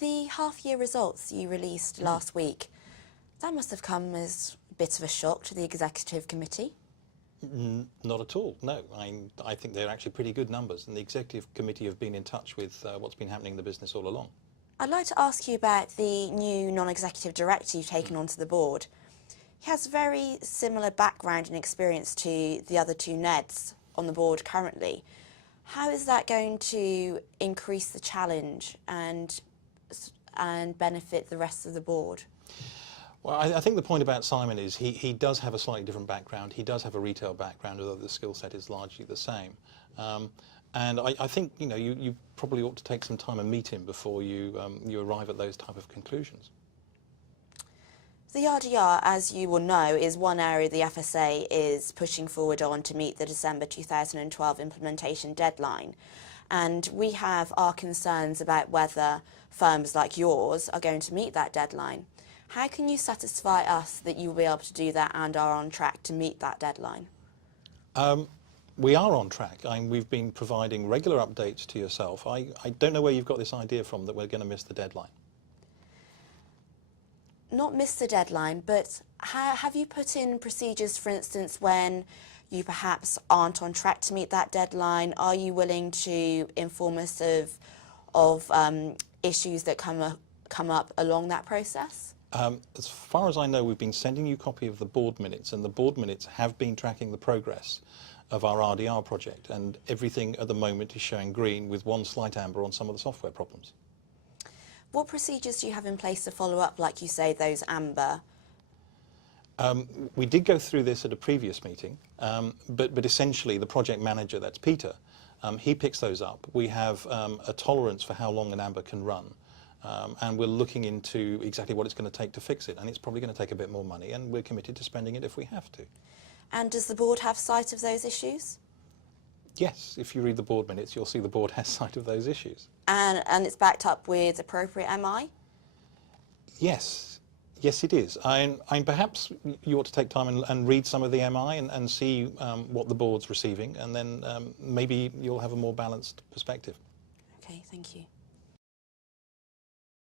The half-year results you released last week, that must have come as a bit of a shock to the Executive Committee. Not at all, no. I think they're actually pretty good numbers, and the Executive Committee have been in touch with what's been happening in the business all along. I'd like to ask you about the new non-executive director you've taken onto the board. He has a very similar background and experience to the other two NEDs on the board currently. How is that going to increase the challenge and benefit the rest of the board? Well, I think the point about Simon is he does have a slightly different background. He does have a retail background, although the skill set is largely the same. And I think you probably ought to take some time and meet him before you arrive at those type of conclusions. The RDR, as you will know, is one area the FSA is pushing forward on to meet the December 2012 implementation deadline. And we have our concerns about whether firms like yours are going to meet that deadline. How can you satisfy us that you will be able to do that and are on track to meet that deadline? We are on track. We've been providing regular updates to yourself. I don't know where you've got this idea from that we're going to miss the deadline. Not miss the deadline, but have you put in procedures, for instance, when you perhaps aren't on track to meet that deadline? Are you willing to inform us of issues that come up along that process? As far as I know, we've been sending you a copy of the board minutes, and the board minutes have been tracking the progress of our RDR project, and everything at the moment is showing green with one slight amber on some of the software problems. What procedures do you have in place to follow up, like you say, those amber? We did go through this at a previous meeting, but essentially the project manager, that's Peter, he picks those up. We have a tolerance for how long an amber can run, and we're looking into exactly what it's going to take to fix it, and it's probably going to take a bit more money, and we're committed to spending it if we have to. And does the board have sight of those issues? Yes, if you read the board minutes, you'll see the board has sight of those issues. And it's backed up with appropriate MI? Yes, yes it is. Perhaps you ought to take time and read some of the MI and see what the board's receiving, and then maybe you'll have a more balanced perspective. Okay, thank you.